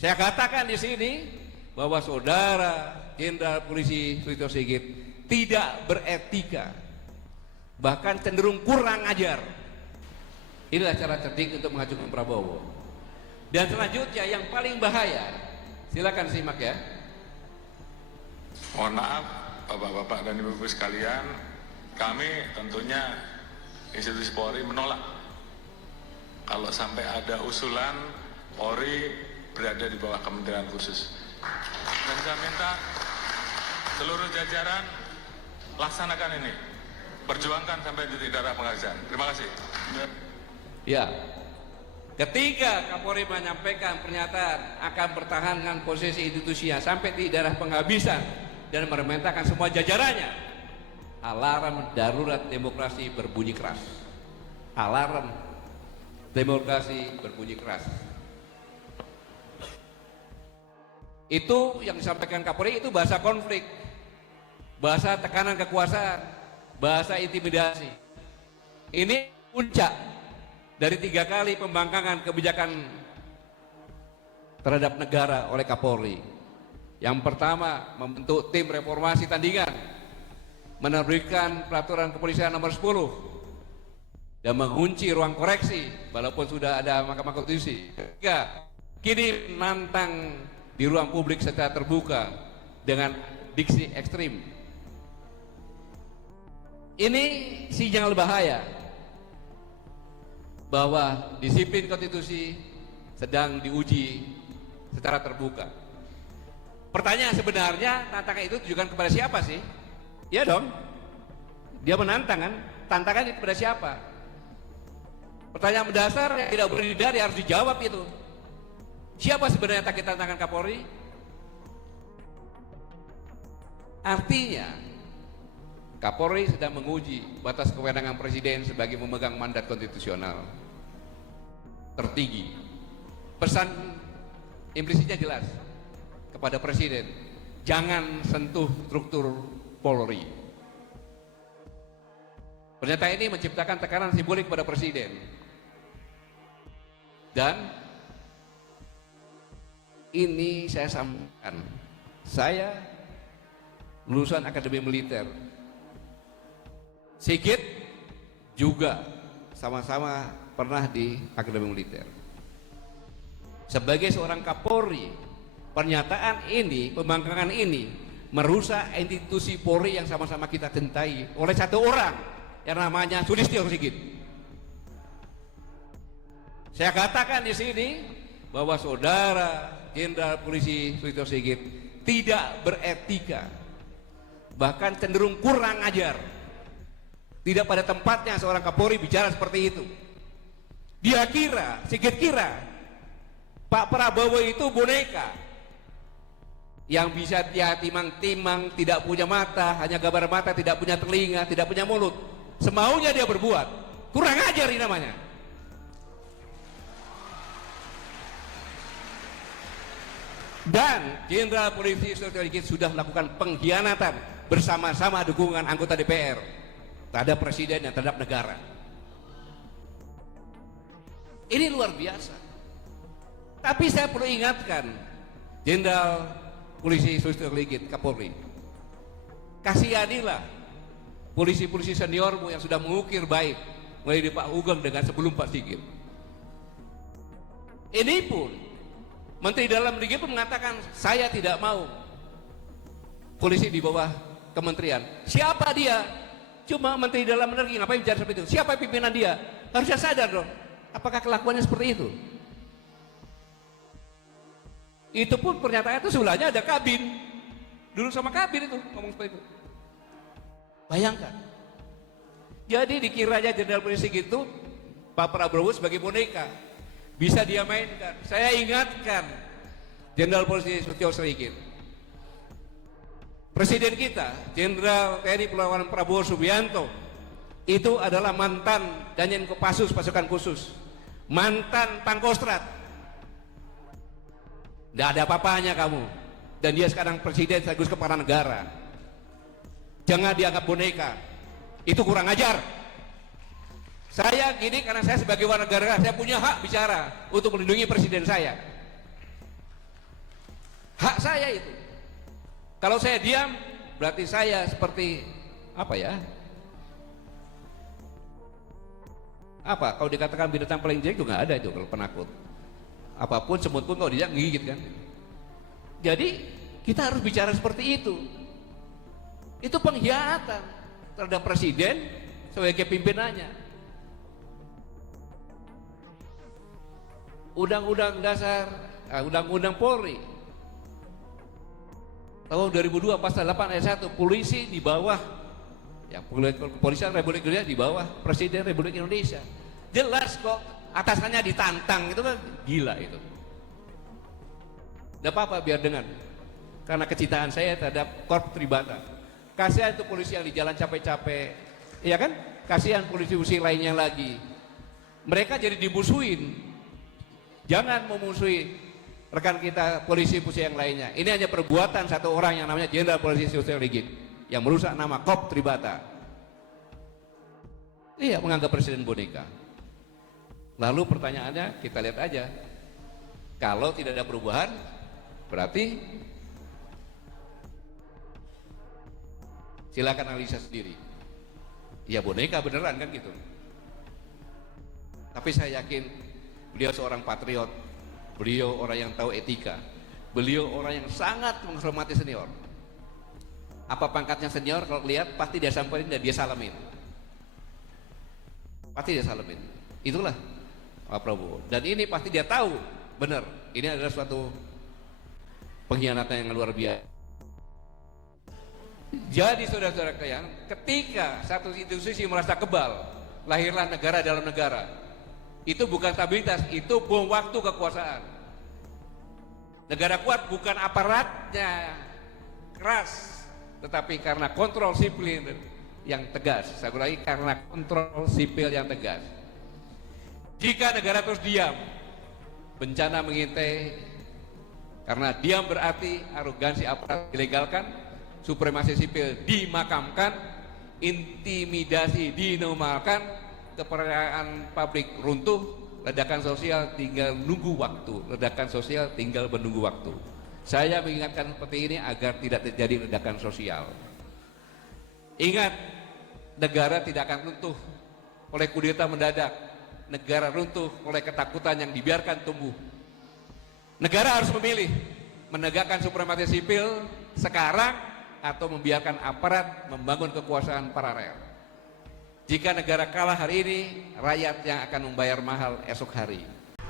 Saya katakan di sini bahwa saudara Jenderal Polisi Sulistyo Sigit tidak beretika, bahkan cenderung kurang ajar. Inilah cara cerdik untuk mengajukan Prabowo. Dan selanjutnya yang paling bahaya, silakan simak ya. Mohon maaf Bapak-bapak dan Ibu-ibu sekalian, kami tentunya institusi Polri menolak kalau sampai ada usulan Polri berada di bawah kementerian khusus. Dan saya minta seluruh jajaran laksanakan ini, perjuangkan sampai titik darah penghabisan. Terima kasih. Ya, ketika Kapolri menyampaikan pernyataan akan pertahankan posisi institusinya sampai di darah penghabisan dan memerintahkan semua jajarannya, alarm darurat demokrasi berbunyi keras. Alarm demokrasi berbunyi keras. Itu yang disampaikan Kapolri itu bahasa konflik, bahasa tekanan kekuasaan, bahasa intimidasi. Ini puncak dari 3 kali pembangkangan kebijakan terhadap negara oleh Kapolri. Yang pertama, membentuk tim reformasi tandingan, menerbitkan peraturan kepolisian nomor 10 dan mengunci ruang koreksi walaupun sudah ada Mahkamah Konstitusi. Ketiga, kini menantang di ruang publik secara terbuka dengan diksi ekstrim. Ini sinyal bahaya bahwa disiplin konstitusi sedang diuji secara terbuka. Pertanyaan sebenarnya, tantangan itu tujukan kepada siapa sih? Ya dong, dia menantang kan? Tantangan itu kepada siapa? Pertanyaan mendasar yang tidak berdiri harus dijawab itu. Siapa sebenarnya yang tantangan Kapolri? Artinya Kapolri sedang menguji batas kewenangan Presiden sebagai memegang mandat konstitusional tertinggi. Pesan implisitnya jelas kepada Presiden, jangan sentuh struktur Polri. Pernyataan ini menciptakan tekanan simbolik pada Presiden. Dan ini saya sampaikan, saya lulusan Akademi Militer, Sigit juga sama-sama pernah di Akademi Militer. Sebagai seorang Kapolri, pernyataan ini, pembangkangan ini merusak institusi Polri yang sama-sama kita cintai oleh satu orang yang namanya Sulistyo Sigit. Saya katakan di sini bahwa saudara Jenderal Polisi Sulistyo Sigit tidak beretika, bahkan cenderung kurang ajar. Tidak pada tempatnya seorang Kapolri bicara seperti itu. Dia kira, Sigit kira Pak Prabowo itu boneka yang bisa dia timang-timang, tidak punya mata, hanya gambar mata, tidak punya telinga, tidak punya mulut, semaunya dia berbuat. Kurang ajar ini namanya. Dan Jenderal Polisi Sulistyo Sigit sudah melakukan pengkhianatan bersama-sama dukungan anggota DPR terhadap Presiden dan terhadap negara. Ini luar biasa. Tapi saya perlu ingatkan Jenderal Polisi Sulistyo Sigit, Kapolri, kasihanilah polisi-polisi seniormu yang sudah mengukir baik mulai dari Pak Ugeng dengan sebelum Pak Sigit. Ini pun Menteri Dalam Negeri pun mengatakan, saya tidak mau polisi di bawah kementerian. Siapa dia? Cuma Menteri Dalam Negeri, ngapain bicara seperti itu? Siapa pimpinan dia? Harusnya sadar dong, apakah kelakuannya seperti itu? Itu pun pernyataan itu sebelahnya ada Kabin, dulu sama Kabin itu ngomong seperti itu. Bayangkan, jadi dikiranya Jenderal Polisi gitu Pak Prabowo sebagai boneka, bisa dia mainkan. Saya ingatkan Jenderal Polisi Sulistyo Sigit, Presiden kita Jenderal TNI Purnawirawan Prabowo Subianto itu adalah mantan Danjen Kopassus pasukan khusus, mantan Pangkostrat. Tidak ada apa-apanya kamu, dan dia sekarang presiden sekaligus kepala negara. Jangan dianggap boneka, itu kurang ajar. Saya gini karena saya sebagai warga negara, saya punya hak bicara untuk melindungi presiden saya. Hak saya itu. Kalau saya diam, berarti saya seperti apa ya? Apa? Kalau dikatakan binatang paling jelek juga nggak ada itu kalau penakut. Apapun semut pun kalau dia ngigit kan. Jadi kita harus bicara seperti itu. Itu pengkhianatan terhadap presiden sebagai pimpinannya. Undang-undang dasar, undang-undang Polri tahun 2002 pasal 8 ayat 1, polisi di bawah ya, kepolisian Republik Indonesia di bawah Presiden Republik Indonesia. Jelas kok, atasannya ditantang, itu kan gila itu. Tidak apa-apa biar dengan, karena kecintaan saya terhadap Korps Tribata. Kasihan itu polisi yang di jalan capek-capek, ya kan? Kasihan polisi-polisi lainnya lagi. Mereka jadi dimusuhin. Jangan memusuhi rekan kita polisi-polisi yang lainnya. Ini hanya perbuatan satu orang yang namanya Jenderal Polisi Sosial Sigit yang merusak nama Korps Tribata. Iya, menganggap presiden boneka. Lalu pertanyaannya kita lihat aja. Kalau tidak ada perubahan, berarti silakan analisa sendiri. Ya boneka beneran kan gitu. Tapi saya yakin beliau seorang patriot. Beliau orang yang tahu etika. Beliau orang yang sangat menghormati senior. Apa pangkatnya senior, kalau lihat pasti dia samperin dan dia salamin. Pasti dia salamin. Itulah Pak Prabowo. Dan ini pasti dia tahu benar. Ini adalah suatu pengkhianatan yang luar biasa. Jadi saudara-saudara kalian, ketika satu institusi merasa kebal, lahirlah negara dalam negara. Itu bukan stabilitas, itu bom waktu kekuasaan. Negara kuat bukan aparatnya keras, tetapi karena kontrol sipil yang tegas. Saya ulangi, karena kontrol sipil yang tegas. Jika negara terus diam, bencana mengintai. Karena diam berarti arogansi aparat dilegalkan, supremasi sipil dimakamkan, intimidasi dinormalkan, kepercayaan publik runtuh, ledakan sosial tinggal nunggu waktu. Ledakan sosial tinggal menunggu waktu. Saya mengingatkan seperti ini agar tidak terjadi ledakan sosial. Ingat, negara tidak akan runtuh oleh kudeta mendadak. Negara runtuh oleh ketakutan yang dibiarkan tumbuh. Negara harus memilih menegakkan supremasi sipil sekarang atau membiarkan aparat membangun kekuasaan paralel. Jika negara kalah hari ini, rakyat yang akan membayar mahal esok hari.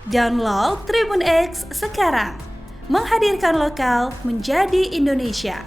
Download Tribun X sekarang, menghadirkan lokal menjadi Indonesia.